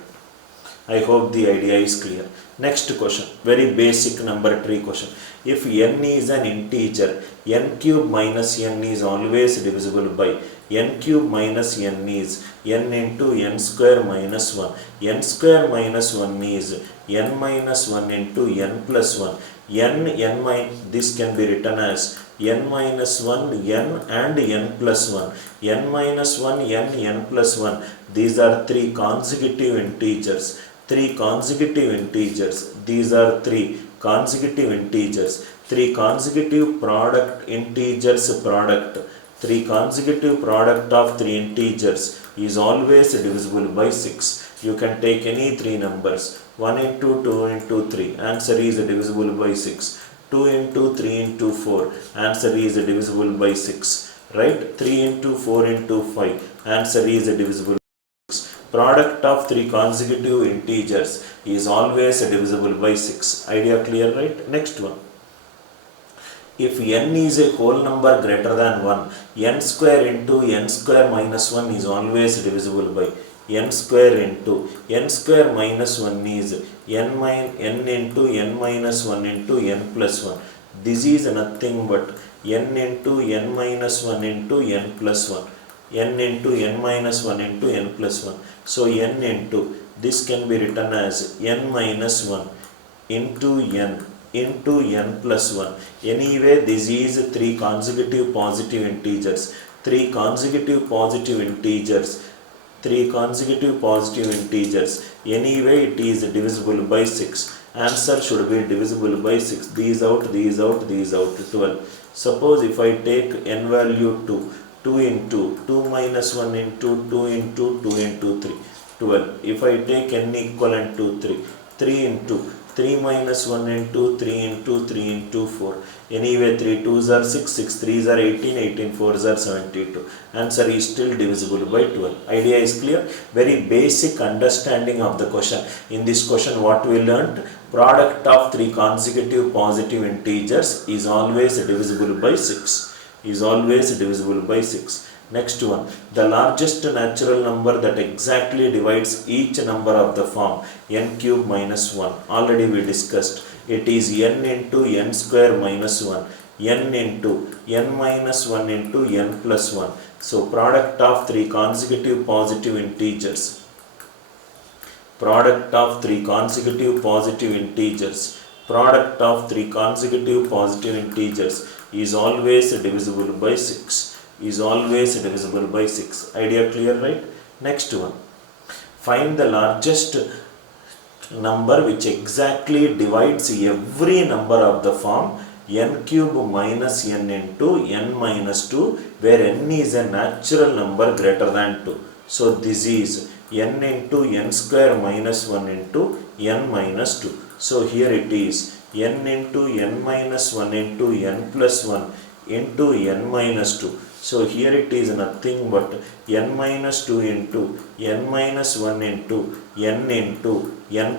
I hope the idea is clear. Next question, very basic number tree question. If n is an integer, n cube minus n is always divisible by n cube minus n is n into n square minus 1. N square minus 1 is n minus 1 into n plus 1. This can be written as n minus 1, n and n plus 1. N minus 1, n plus 1. These are three consecutive integers. These are three consecutive integers. Three consecutive product integers product. Three consecutive product of three integers is always divisible by 6. You can take any three numbers. 1 into 2 into 3. Answer is divisible by 6. 2 into 3 into 4. Answer is divisible by 6. Right? 3 into 4 into 5. Answer is divisible. Product of three consecutive integers is always divisible by 6. Idea clear, right? Next one. If n is a whole number greater than 1, n square into n square minus 1 is always divisible by n square into n square minus 1 is n into n minus 1 into n plus 1. This is nothing but n into n minus 1 into n plus 1. N into n minus 1 into n plus 1. So n into, this can be written as n minus 1 into n plus 1. Anyway, this is three consecutive positive integers. Three consecutive positive integers. Anyway, it is divisible by 6. Answer should be divisible by 6. These out, 12. Suppose if I take n value 2 into 2 minus 1 into 2 into 2 into 3, 12. If I take n equivalent to 3 into 3 minus 1 into 3 into 3 into 4. Anyway, 3 2s are 6, 6 3s are 18, 18 4s are 72. Answer is still divisible by 12. Idea is clear? Very basic understanding of the question. In this question, what we learnt? Product of three consecutive positive integers is always divisible by 6. Next one, the largest natural number that exactly divides each number of the form n cube minus 1. Already we discussed. It is n into n square minus 1. N into n minus 1 into n plus 1. So product of three consecutive positive integers. Product of three consecutive positive integers is always divisible by 6. Idea clear, right? Next one. Find the largest number which exactly divides every number of the form n cube minus n into n minus 2, where n is a natural number greater than 2. So this is n into n square minus 1 into n minus 2. So here it is n into n minus 1 into n plus 1 into n minus 2. So here it is nothing but n minus 2 into n minus 1 into n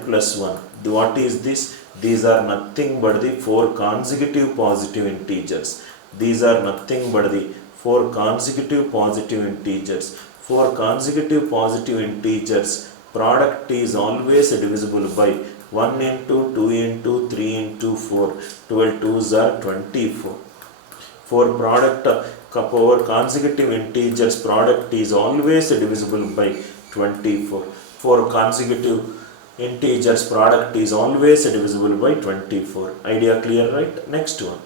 plus 1. What is this? These are nothing but the four consecutive positive integers. Four consecutive positive integers. Product is always divisible by 1 into 2 into 3 into 4. 12 2s are 24. For consecutive integers, product is always divisible by 24. For consecutive integers, product is always divisible by 24. Idea clear, right? Next one.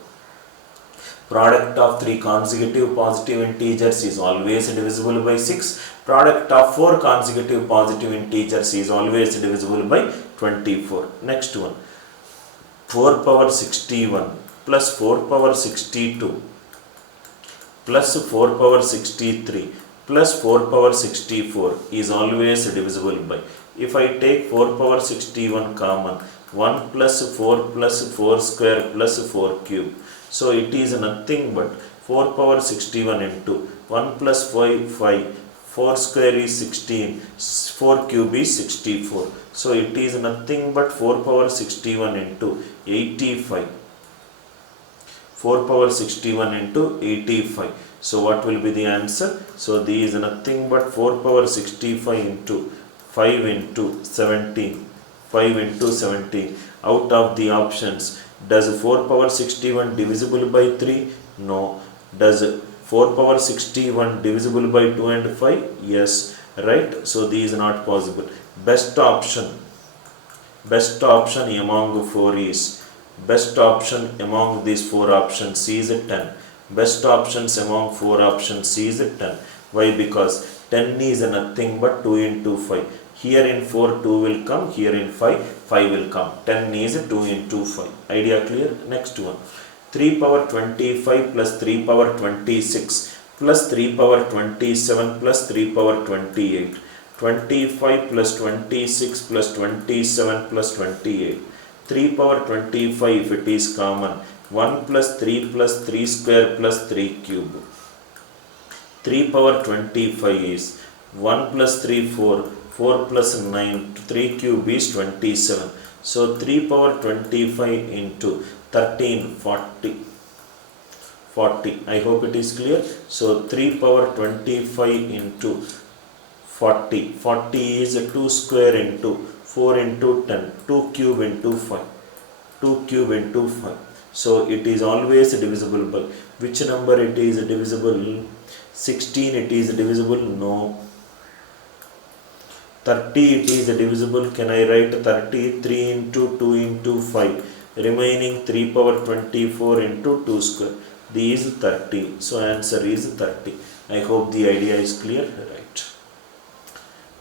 Product of three consecutive positive integers is always divisible by 6. Product of four consecutive positive integers is always divisible by 24. Next one. 4 power 61 plus 4 power 62 plus 4 power 63 plus 4 power 64 is always divisible by. If I take 4 power 61 common, 1 plus 4 square plus 4 cube. So it is nothing but 4 power 61 into 1 plus 5, 4 square is 16, 4 cube is 64. So it is nothing but 4 power 61 into 85. 4 power 61 into 85. So what will be the answer? So this is nothing but 4 power 65 into 5 into 17. 5 into 17. Out of the options, does 4 power 61 divisible by 3? No. Does 4 power 61 divisible by 2 and 5? Yes. Right? So this is not possible. Best option among 4 is, best option among these 4 options is 10. Best options among 4 options is 10. Why? Because 10 is nothing but 2 into 5. Here in 4, 2 will come. Here in 5, 5 will come. 10 is 2 into 5. Idea clear? Next one. 3 power 25 plus 3 power 26 plus 3 power 27 plus 3 power 28. 25 plus 26 plus 27 plus 28. 3 power 25 if it is common. 1 plus 3 square plus 3 cube. 3 power 25 is 1 plus 3 4. 4 plus 9, 3 cube is 27. So 3 power 25 into 13, 40. 40. I hope it is clear. So 3 power 25 into 40. 40 is 2 square into 4 into 10. 2 cube into 5. 2 cube into 5. So it is always divisible by which number it is divisible? 16 it is divisible? No. 30 it is divisible. Can I write 30? 3 into 2 into 5. Remaining 3 power 24 into 2 square. This is 30. So answer is 30. I hope the idea is clear. Right.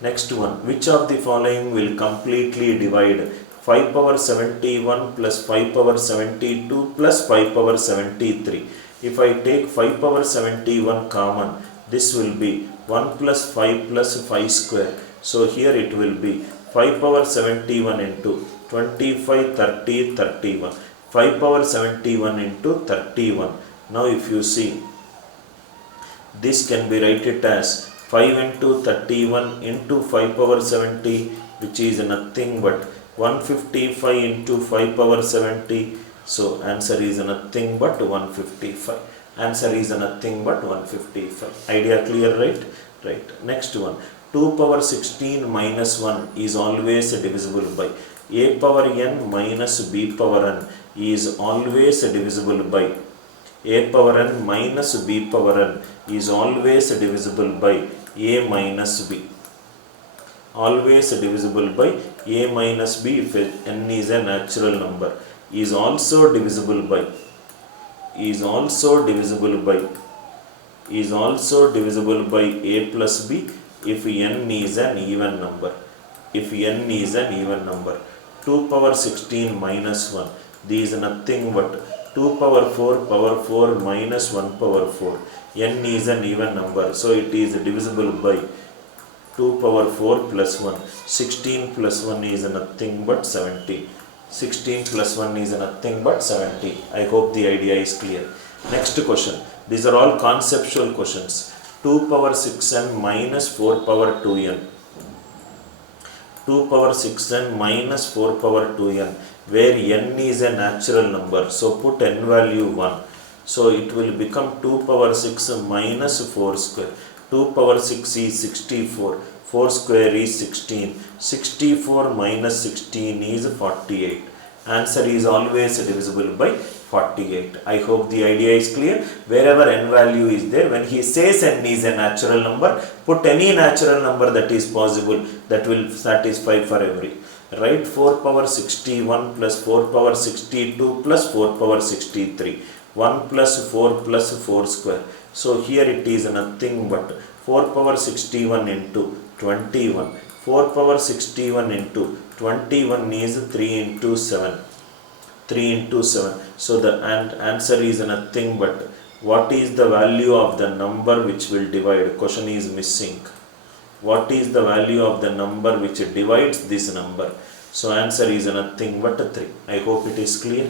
Next one. Which of the following will completely divide 5 power 71 plus 5 power 72 plus 5 power 73? If I take 5 power 71 common, this will be 1 plus 5 plus 5 square. So here it will be 5 power 71 into 25, 30, 31. 5 power 71 into 31. Now if you see, this can be written as 5 into 31 into 5 power 70, which is nothing but 155 into 5 power 70. So answer is nothing but 155. Answer is nothing but 155. Idea clear, right? Right. Next one. 2 power 16 minus 1 is always divisible by a power n minus b power n is always divisible by a power n minus b power n is always divisible by a minus b. Always divisible by a minus b if n is a natural number. Is also divisible by a plus b if n is an even number. If n is an even number. 2 power 16 minus 1. This is nothing but 2 power 4 minus 1 power 4. N is an even number. So it is divisible by 2 power 4 plus 1. 16 plus 1 is nothing but 70. 16 plus 1 is nothing but 70. I hope the idea is clear. Next question. These are all conceptual questions. 2 power 6n minus 4 power 2n. 2 power 6n minus 4 power 2n, where n is a natural number. So put n value 1. So it will become 2 power 6 minus 4 square. 2 power 6 is 64. 4 square is 16. 64 minus 16 is 48. Answer is always divisible by 48. I hope the idea is clear. Wherever n value is there, when he says n is a natural number, put any natural number that is possible that will satisfy for every. Right? 4 power 61 plus 4 power 62 plus 4 power 63. 1 plus 4 square. So here it is nothing but 4 power 61 into 21. 4 power 61 into 21 is 3 into 7. 3 into 7. So the answer is nothing but what is the value of the number which will divide? Question is missing. What is the value of the number which divides this number? So answer is nothing but 3. I hope it is clear.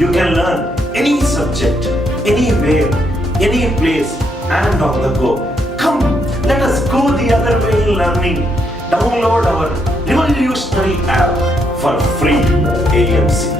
You can learn any subject, anywhere, any place, and on the go. Come, let us go the other way in learning. Download our revolutionary app for free AMC.